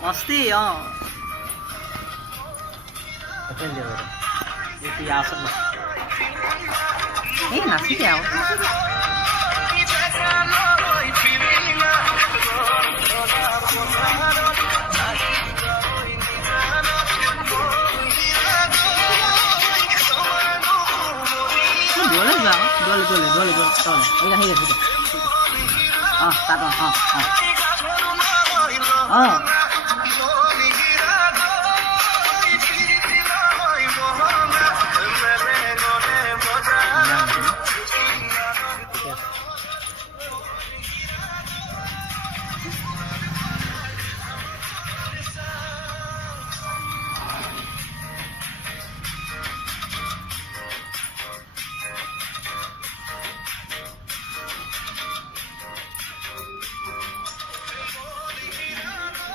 মস্তি এই নাচিকে আৰু Boleh bang, boleh. Tahu nih, ini sudah. Tak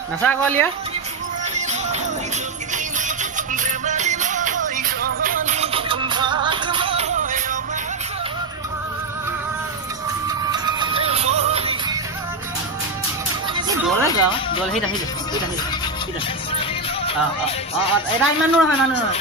Nasa ko liya? Boleh gak? Boleh hidah. Hidah. Ini mana?